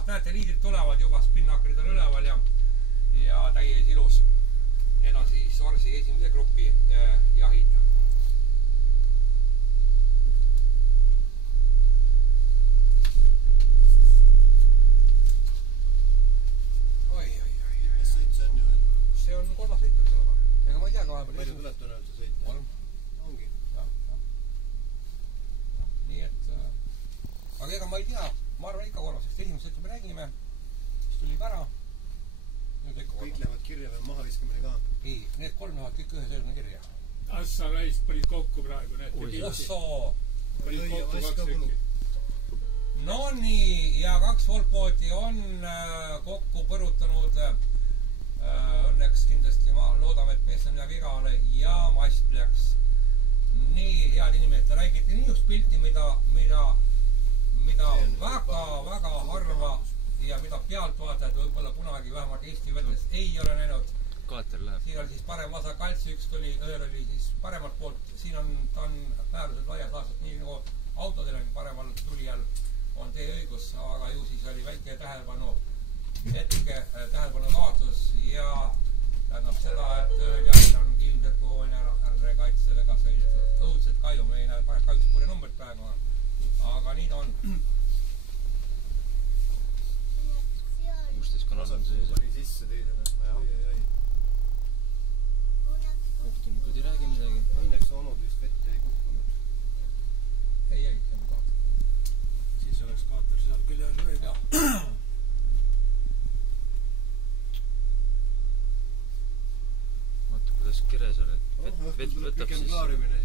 kohast näete, liidrid tulevad juba, spinnakrid on üleval ja täies ilus. Need on siis Varsi esimese grupi jahid. Mis sõit see on ju? See on 3. sõit peaks olema. Ega ma ei tea, kui palju tuleb tõenäoliselt sõita? 3. Ongi. Nii et aga ega ma ei tea, ma arvan ikka 3, sest esimest sõitu me nägime, siis tuli ära. Kõik lähevad kirja või maha viskamine ka? Ei, need 3 lähevad kõik ühes ööne kirja. Assa Rais panid kokku praegu, näete. Ossoo! Panid kokku 2 sõiti. No nii, ja 2 Voltbooti on kokku põrutanud õnneks kindlasti ma loodame, et mees on midagi igale ja mast läks. Nii, head inimesed, te räägite nii just pilti, mida väga harva ja mida pealtvaatajad võib-olla kunagi vähemalt Eesti vetes ei ole näinud. Siin oli siis parem vasa kaltsi, üks tuli, õel oli siis paremalt poolt. Siin on, ta on määrused laias laastud, nii nagu autodel on paremal tulijal on tee õigus, aga ju siis oli väike tähelepanu kaotus ja tähendab seda, et ühel jahil on ilmselt kui hoone kaitselega sõidetud. Õudselt kahju, me ei näe kahjuks pole numbrit praegu, aga nii ta on. 16 kanal on sees. Pani sisse teile. Kohtunikud ei räägi midagi. Õnneks onud vist vette ei kukkunud. Ei, see on ka. Siis oleks kaater seal küljel veel. Vaata, kuidas keres oled. Vett võtab siis.